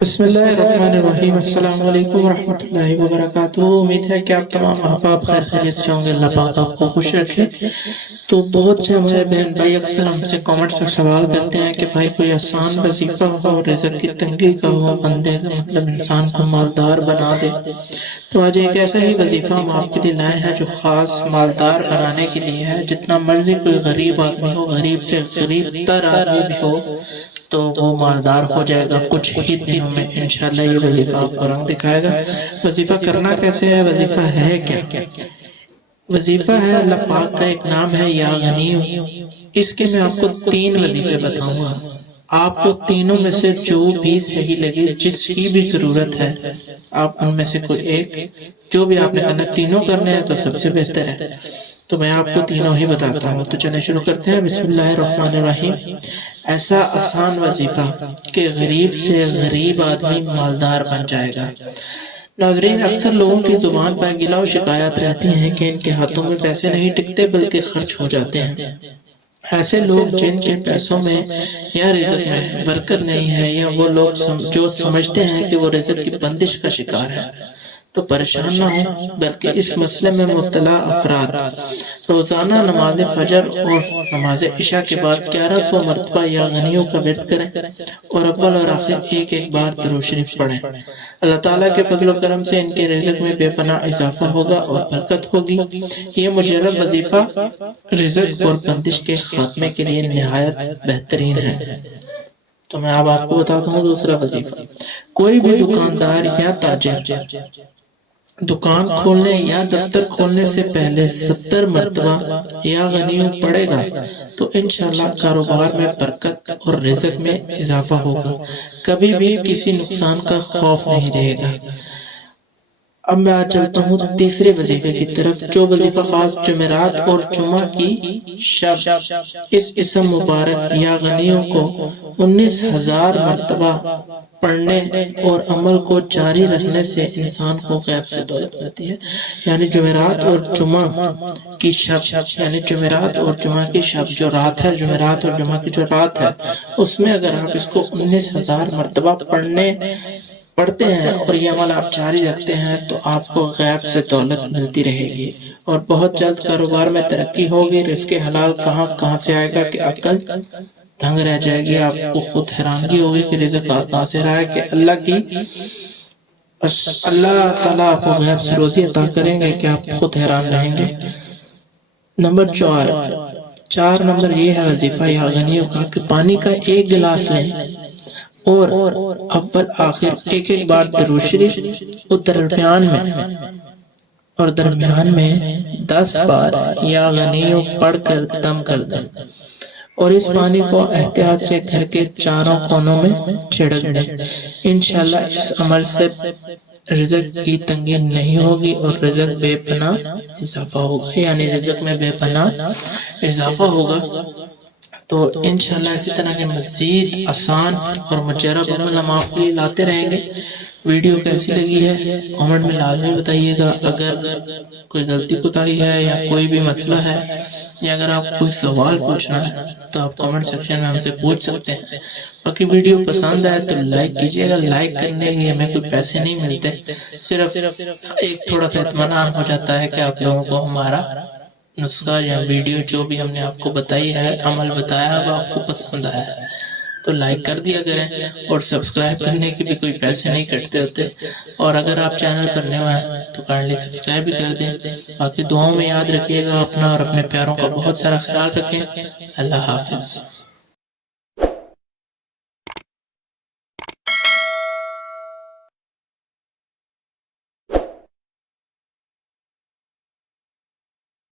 بسم اللہ الرحمن الرحیم۔ السلام علیکم ورحمۃ اللہ وبرکاتہ۔ امید ہے کہ آپ تمام احباب خیر خیریت سے ہوں گے۔ اللہ پاک آپ کو خوش رکھے۔ تو بہت سے ہمارے بہن بھائی اکثر ہم سے کامنٹس میں سوال کرتے ہیں کہ بھائی کوئی آسان وظیفہ ہو، رزق کی تنگی کا ہو، بندے کا مطلب انسان کو مالدار بنا دے۔ تو آج ایک ایسا ہی وظیفہ ہم آپ کے لیے لائے ہیں جو خاص مالدار بنانے کے لیے ہے۔ جتنا مرضی کوئی غریب آدمی ہو، غریب سے غریب تر آدمی بھی ہو، تو وہ مالدار ہو جائے گا کچھ ہی دنوں میں۔ انشاءاللہ یہ وظیفہ آپ کو رنگ دکھائے گا۔ وظیفہ کرنا کیسے ہے، وظیفہ ہے کیا؟ وظیفہ ہے اللہ پاک کا ایک نام ہے یا غنیو۔ اس کے میں آپ کو 3 وظیفے بتاؤں گا۔ آپ کو تینوں میں سے جو بھی صحیح لگے، جس کی بھی ضرورت ہے، آپ ان میں سے کوئی ایک جو بھی آپ نے کرنا ہے، تینوں کرنے ہیں تو سب سے بہتر ہے۔ تو میں آپ کو تینوں ہی بتاتا ہوں۔ تو چلیں شروع کرتے ہیں۔ بسم اللہ الرحمن الرحیم۔ ایسا آسان وظیفہ کہ غریب سے غریب آدمی مالدار بن جائے گا۔ ناظرین، اکثر لوگوں کی زبان پر گلا و شکایات رہتی ہیں کہ ان کے ہاتھوں میں پیسے نہیں ٹکتے بلکہ خرچ ہو جاتے ہیں۔ ایسے لوگ جن کے پیسوں میں یا رزق میں برکت نہیں ہے، یا وہ لوگ جو سمجھتے ہیں کہ وہ رزق کی بندش کا شکار ہے، تو پریشان نہ ہوں، بلکہ اس مسئلے میں مبتلا افراد روزانہ نماز فجر اور نماز عشاء کے بعد 1100 مرتبہ یا غنیوں کا ورد کریں اور اول اور آخر ایک بار درود شریف پڑھیں۔ اللہ تعالیٰ کے فضل و کرم سے ان کے رزق میں بے پناہ اضافہ ہوگا اور برکت ہوگی۔ یہ مجرب وظیفہ رزق اور بندش کے خاتمے کے لیے نہایت بہترین ہے۔ تو میں اب آپ کو بتاتا ہوں دوسرا وظیفہ۔ کوئی بھی دکاندار یا تاجر دکان کھولنے یا دفتر کھولنے سے پہلے 70 مرتبہ یا غنیوں پڑے گا تو انشاءاللہ کاروبار میں برکت اور رزق میں اضافہ ہوگا۔ کبھی بھی کسی نقصان کا خوف نہیں رہے گا۔ اب میں آج چلتا ہوں تیسرے وظیفے کی طرف، جو وظیفہ خاص جمعرات اور جمعہ کی شب اس اسم مبارک یا غنیوں کو 19,000 مرتبہ پڑھنے اور عمل کو جاری رکھنے سے انسان کو غیب سے دولت ملتی ہے۔ یعنی جمعرات اور جمعہ کی شب، یعنی جمعرات اور جمعہ کی شب جو رات ہے، جمعرات اور جمعہ کی جو رات ہے، اس میں اگر آپ اس کو 19,000 مرتبہ پڑھتے ہیں اور یہ عمل آپ جاری رکھتے ہیں تو آپ کو غیب سے دولت ملتی رہے گی اور بہت جلد کاروبار میں ترقی ہوگی۔ رزق حلال کہاں سے آئے گا کہ عقل دھنگ رہ جائے گی۔ آپ کو خود حیرانگی ہوگی کہ رزق کہاں سے رہا ہے کہ اللہ تعالیٰ آپ کو غیب سے روزی عطا کریں گے کہ آپ خود حیران رہیں گے۔ نمبر 4 نمبر یہ ہے وظیفہ یا غنیوں کا کہ پانی کا ایک گلاس لیں اور اول آخر ایک بار درود شریف اور درمیان میں 10 بار یا غنیوں پڑھ کر دم کر دیں اور اس پانی کو احتیاط سے گھر کے چاروں کونوں میں چھڑک دیں۔ انشاءاللہ اس عمل سے رزق کی تنگی نہیں ہوگی اور رزق بے پناہ اضافہ ہوگا، یعنی رزق میں بے پناہ اضافہ ہوگا۔ تو انشاءاللہ اسی طرح کے مزید آسان اور مجرب عمل ہم آپ کے لیے لاتے رہیں گے۔ ویڈیو کیسی لگی ہے کامنٹ میں لازمی بتائیے گا۔ اگر کوئی غلطی کوتاہی ہے یا کوئی بھی مسئلہ ہے یا اگر آپ کوئی سوال پوچھنا ہے تو آپ کامنٹ سیکشن میں ہم سے پوچھ سکتے ہیں۔ باقی ویڈیو پسند آئے تو لائک کیجیے گا۔ لائک کرنے کے ہمیں کوئی پیسے نہیں ملتے، صرف ایک تھوڑا سا اطمینان ہو جاتا ہے کہ آپ لوگوں کو ہمارا نسخہ یا ویڈیو جو بھی ہم نے آپ کو بتائی ہے، عمل بتایا ہے، وہ آپ کو پسند آیا ہے تو لائک کر دیا کریں۔ اور سبسکرائب کرنے کے بھی کوئی پیسے نہیں کٹتے ہوتے، اور اگر آپ چینل پر نئے ہیں تو کائنڈلی سبسکرائب بھی کر دیں۔ باقی دعاؤں میں یاد رکھیے گا اپنا اور اپنے پیاروں کا بہت سارا خیال رکھیں۔ اللہ حافظ۔